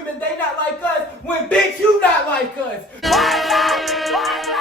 screaming they not like us when bitch you not like us? Why not? Why not?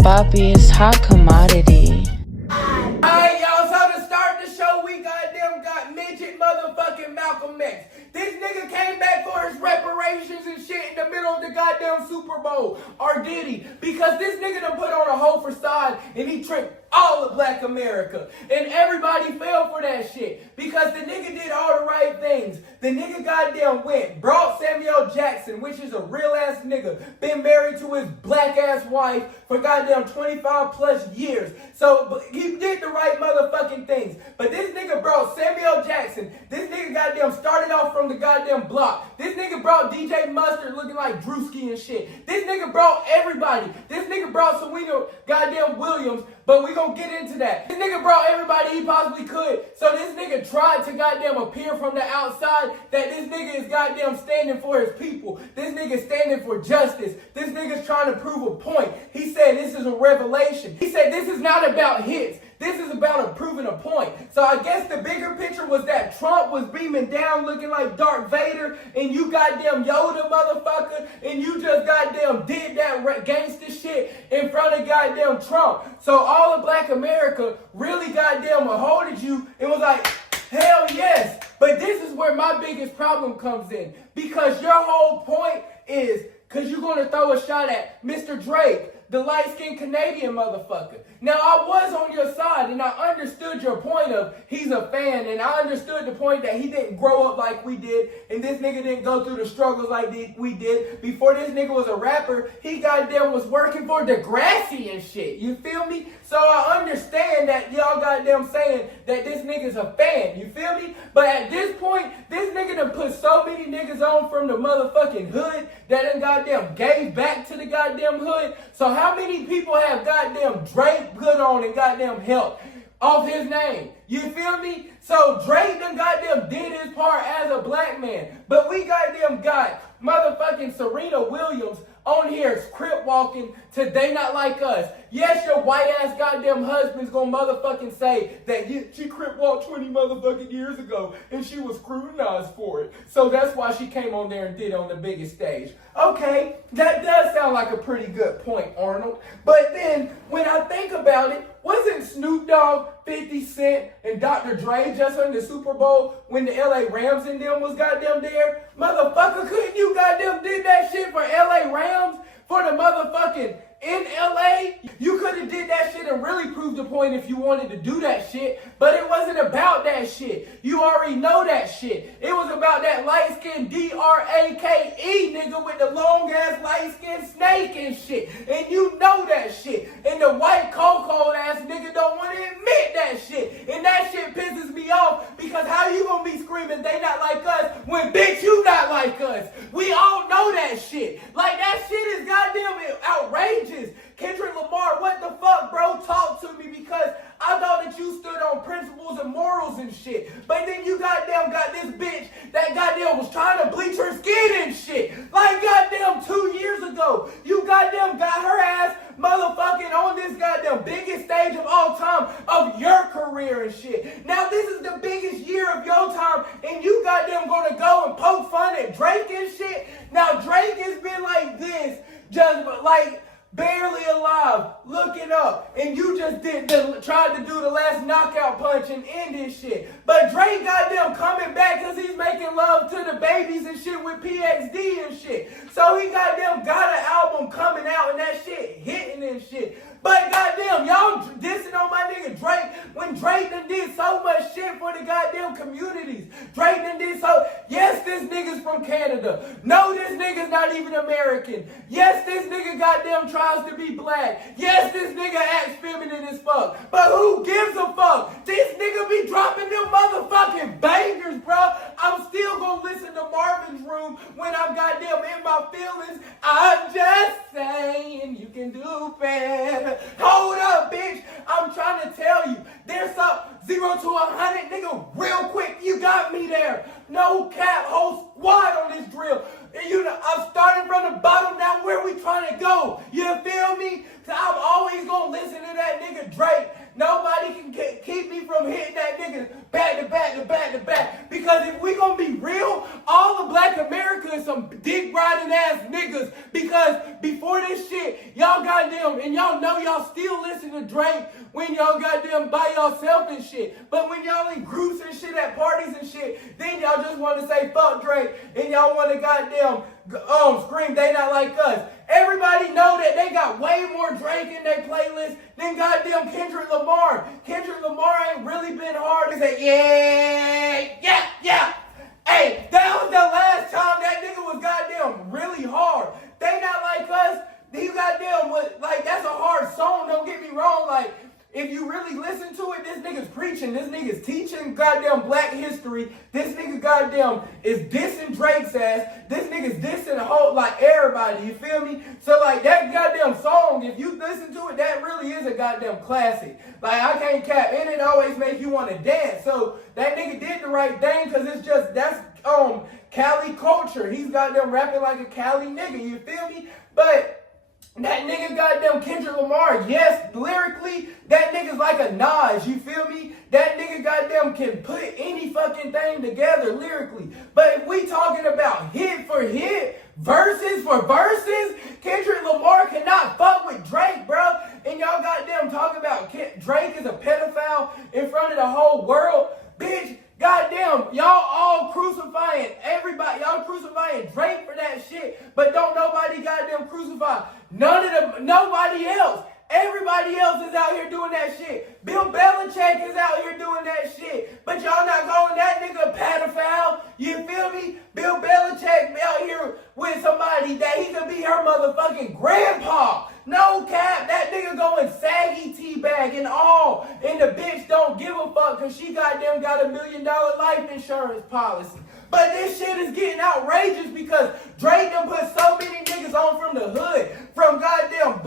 Papi, it's hot commodity. Alright, y'all, so to start the show, we got midget motherfucking Malcolm X. This nigga came back for his reparations and shit in the middle of the goddamn Super Bowl. Or did he? Because this nigga done put on a whole facade and he tricked all of black America. And everybody fell for that shit. Because the nigga did all the right things. The nigga goddamn went, brought Samuel Jackson, which is a real ass nigga, been married to his black ass wife for goddamn 25 plus years. So he did the right motherfucking things. But this nigga brought Samuel Jackson. This nigga goddamn started off from the goddamn block. This nigga brought DJ Mustard looking like Drewski and shit. This nigga brought everybody. This nigga brought Serena goddamn Williams. But we gonna get into that. This nigga brought everybody he possibly could. So this nigga tried to goddamn appear from the outside that this nigga is goddamn standing for his people. This nigga standing for justice. This nigga's trying to prove a point. He said this is a revelation. He said this is not about hits. This is about proving a point. So I guess the bigger picture was that Trump was beaming down looking like Darth Vader and you goddamn Yoda motherfucker and you just goddamn did that gangster shit in front of goddamn Trump. So all of black America really goddamn holded you and was like, hell yes. But this is where my biggest problem comes in. Because your whole point is, because you're going to throw a shot at Mr. Drake, the light-skinned Canadian motherfucker. Now, I was on your side, and I understood your point of he's a fan, and I understood the point that he didn't grow up like we did, and this nigga didn't go through the struggles like we did. Before this nigga was a rapper, he goddamn was working for Degrassi and shit. You feel me? So I understand that y'all goddamn saying that this nigga's a fan. You feel me? But at this point, this nigga done put so many niggas on from the motherfucking hood that done goddamn gave back to the goddamn hood. So how many people have goddamn Drake put on and goddamn help off his name? You feel me? So Drake done goddamn did his part as a black man. But we goddamn got motherfucking Serena Williams on here crip walking to They Not Like Us. Yes, your white ass goddamn husband's gonna motherfucking say that she crip walked 20 motherfucking years ago and she was scrutinized for it. So that's why she came on there and did it on the biggest stage. Okay, that does sound like a pretty good point, Arnold. But then when I think about it, wasn't Snoop Dogg, 50 Cent, and Dr. Dre just in the Super Bowl when the LA Rams and them was goddamn there? Motherfucker, couldn't you goddamn did that shit for LA Rams? For the motherfucking in LA? You could have did that shit and really proved the point if you wanted to do that shit. But it wasn't about that shit. You already know that shit. It was about that light-skinned D-R-A-K-E nigga with the long-ass light-skinned snake and shit. And you know that shit. And the white cold ass nigga don't want to admit that shit. And that shit pisses me off because how you gonna be screaming they not like us when bitch you not like us? We all know that shit. Like that shit is goddamn outrageous. Kendrick Lamar, what the fuck, bro? Talk to me because I thought that you stood on principles and morals and shit. But then you goddamn got this bitch that goddamn was trying to bleach her skin and shit. Like goddamn 2 years ago. You goddamn got her ass motherfucking on this goddamn biggest stage of all time of your career and shit. Now this is the biggest year of your time and you goddamn gonna go and poke fun at Drake and shit. Now Drake has been like this, just like barely alive, looking up, and you just tried to do the last knockout punch and end this shit. But Drake goddamn coming back because he's making love to the babies and shit with PXD and shit. So he goddamn got an album coming out and that shit hitting and shit. But goddamn, y'all dissing on my nigga Drake when Drake done did so much shit for the goddamn communities. Drake done did so. Yes, this nigga's from Canada. No, this nigga's not even American. Yes, this nigga goddamn tries to be black. Yes, this nigga acts feminine as fuck. But who gives a fuck? This nigga be dropping them motherfucking bangers, bro. I'm still gonna listen to Marvin's Room when I'm goddamn in my feelings. I'm just saying you can do better. Hold up, bitch. I'm trying to tell you. There's some 0 to 100, nigga, real quick. You got got me there. No cap, whole squad on this drill. And you know, I'm starting from the bottom, now where we trying to go? You feel me? So I'm always gonna listen to that nigga Drake. Nobody can keep me from hitting that nigga back to back to back to back. Because if we gonna be real, all of Black America is some dick riding ass niggas. Because before this shit, y'all goddamn, and y'all know y'all still listen to Drake when y'all goddamn by yourself and shit. But when y'all in groups and shit at parties and shit, then y'all just want to say fuck Drake and y'all want to goddamn scream they not like us. Everybody know that they got way more Drake in their playlist than goddamn Kendrick Lamar. Kendrick Lamar ain't really been hard to say, yeah. Hey, that was the last time that nigga was goddamn really hard. They not like us. You goddamn, like, that's a hard song, don't get me wrong. Like, if you really listen to it, this nigga's preaching. This nigga's teaching goddamn black history. This nigga goddamn is dissing Drake's ass. This nigga's dissing the whole, like, everybody. You feel me? So, like, that goddamn song, if you listen to it, that really is a goddamn classic. Like, I can't cap. And it always make you want to dance. So, that nigga did the right thing because it's just, that's Cali culture. He's goddamn rapping like a Cali nigga. You feel me? But that nigga goddamn Kendrick Lamar, yes, lyrically, that nigga's like a Nas, you feel me? That nigga goddamn can put any fucking thing together lyrically. But if we talking about hit for hit, verses for verses, Kendrick Lamar cannot fuck with Drake, bro. And y'all goddamn talking about Drake is a pedophile in front of the whole world. Bitch, goddamn, y'all all crucifying everybody. Y'all crucifying Drake for that shit, but don't nobody goddamn crucify nobody else. Everybody else is out here doing that shit. Bill Belichick is out here doing that shit. But y'all not calling that nigga a pedophile. You feel me? Bill Belichick out here with somebody that he could be her motherfucking grandpa. No cap. That nigga going saggy teabag and all. And the bitch don't give a fuck because she goddamn got $1 million life insurance policy. But this shit is getting outrageous because Drake done put so many niggas on from the hood, from goddamn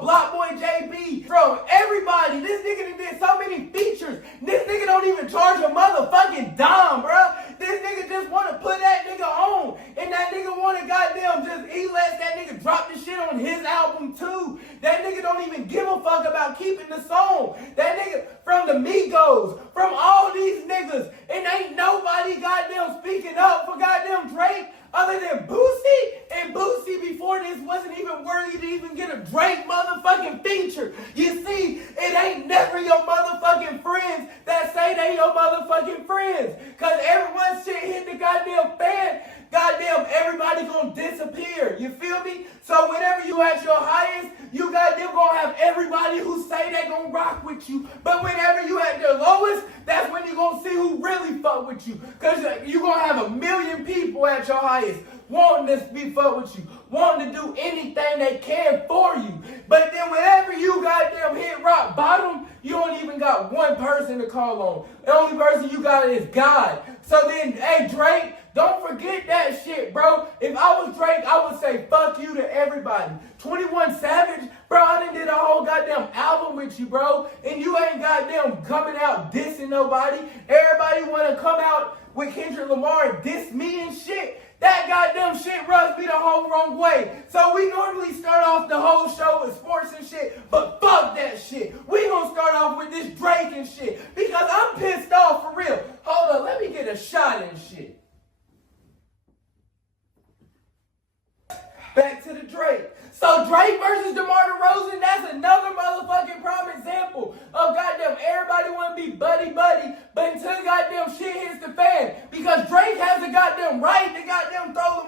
Block Boy JB, from everybody. This nigga done did so many features. This nigga don't even charge a motherfucking dime, bro. This nigga just want to put that nigga on. And that nigga want to goddamn just, he lets that nigga drop the shit on his album too. That nigga don't even give a fuck about keeping the song. That nigga from the Migos, from all these niggas, and ain't nobody goddamn speaking up for goddamn Drake other than Boosie. And Boosie before this wasn't even worthy to even get a Drake motherfucking feature. You see, it ain't never your motherfucking friends that say they your motherfucking friends. Cause everyone shit hit the goddamn fan, goddamn everybody gonna disappear. You feel me? So whenever you at your highest, you goddamn gonna have everybody who say they gonna rock with you. But whenever you at your lowest, that's when you gonna see who really fuck with you. Cause you gonna have 1 million people at your highest wanting to be fuck with you, wanting to do anything they can for you. But then whenever you goddamn hit rock bottom, you don't even got one person to call on. The only person you got is God. So then, hey Drake, don't forget that shit, bro. If I was Drake, I would say fuck you to everybody. 21 Savage, bro, I done did a whole goddamn album with you, bro. And you ain't goddamn coming out dissing nobody. Everybody want to come out with Kendrick Lamar and diss me and shit. That goddamn shit rubs me the whole wrong way. So we normally start off the whole show with sports and shit, but fuck that shit. We gonna start off with this Drake and shit because I'm pissed off for real. Hold on, let me get a shot and shit. Back to the Drake. So Drake versus DeMar DeRozan, that's another motherfucking prime example of goddamn everybody want to be buddy-buddy, but until goddamn shit hits the fan. Because Drake has the goddamn right to goddamn throw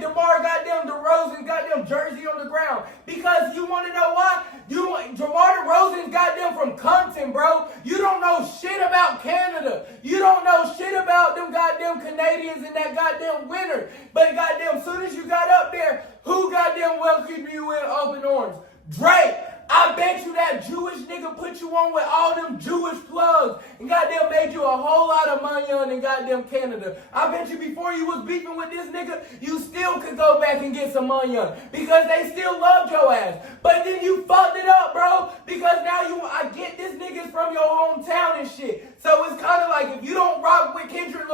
DeMar goddamn DeRozan goddamn jersey on the ground. Because you want to know why? DeMar DeRozan's goddamn from Compton, bro. You don't know shit about Canada. You don't know shit about them goddamn Canadians in that goddamn winter. But goddamn, soon as you got up there, who goddamn welcomed you in open arms? Drake. I bet you that Jewish nigga put you on with all them Jewish plugs and goddamn made you a whole lot of money on in goddamn Canada. I bet you before you was beefing with this nigga, you still could go back and get some money on because they still loved your ass. But then you fucked it up, bro, because now I get this nigga's from your hometown and shit. So it's kind of like if you don't rock with Kendrick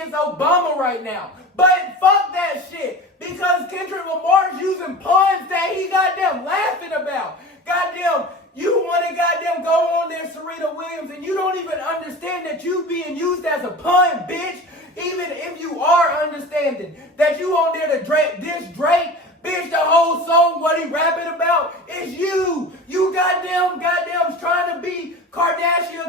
against Obama right now. But fuck that shit. Because Kendrick Lamar's using puns that he goddamn laughing about. Goddamn, you want to goddamn go on there, Serena Williams, and you don't even understand that you being used as a pun, bitch. Even if you are understanding that you on there to diss Drake, bitch, the whole song, what he rapping about is you. You goddamn trying to be Kardashian.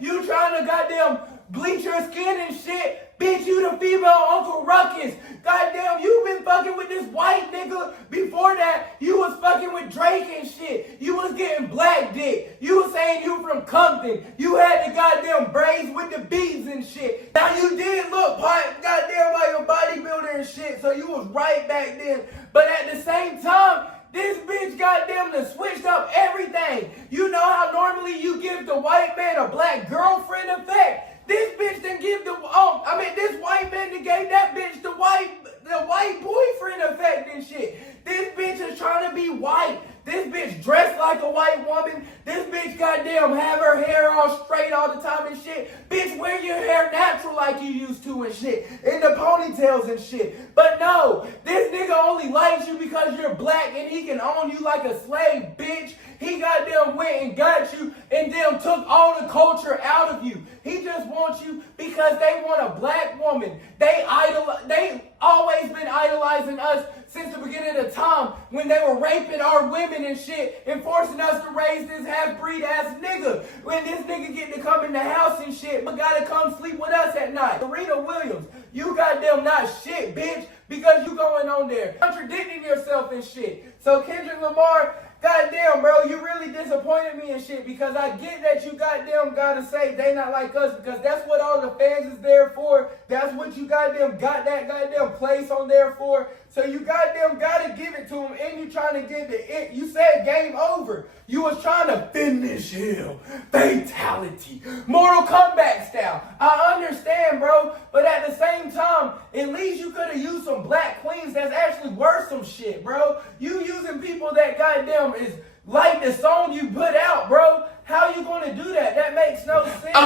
You trying to goddamn bleach your skin and shit. Bitch, you the female Uncle Ruckus. Goddamn, you been fucking with this white nigga. Before that, you was fucking with Drake and shit. You was getting black dick. You was saying you from Compton. You had the goddamn braids with the beads and shit. Now you did look goddamn like a bodybuilder and shit, so you was right back then. But at the same time, this bitch goddamn done switched up everything. You know how normally you give the white man a black girlfriend effect? This bitch done give this white man done gave that bitch the white boyfriend effect and shit. This bitch is trying to be white. This bitch dressed like a white woman. This bitch goddamn have her hair all straight all the time and shit. Bitch, wear your hair natural like you used to and shit. In the ponytails and shit. But no, this nigga only likes you because you're black and he can own you like a slave, bitch. He goddamn went and got you and then took all the culture out of you. He just wants you because they want a black woman. They always been idolizing us since the beginning of time when they were raping our women and shit and forcing us to raise this half-breed ass nigga. When this nigga getting to come in the house and shit, but gotta come sleep with us at night. Serena Williams, you goddamn not shit, bitch, because you going on there contradicting yourself and shit. So Kendrick Lamar, goddamn, bro, you really disappointed me and shit because I get that you goddamn gotta say they not like us because that's what all the fans is there for. That's what you goddamn got that goddamn place on there for. So you goddamn gotta give it to him and you trying to get it. You said game over. You was trying to finish him. Fatality. Mortal Kombat style. I understand, bro. But at the same time, at least you could have used some black queens that's actually worth some shit, bro. You using people that goddamn is like the song you put out, bro. How you gonna do that? That makes no sense.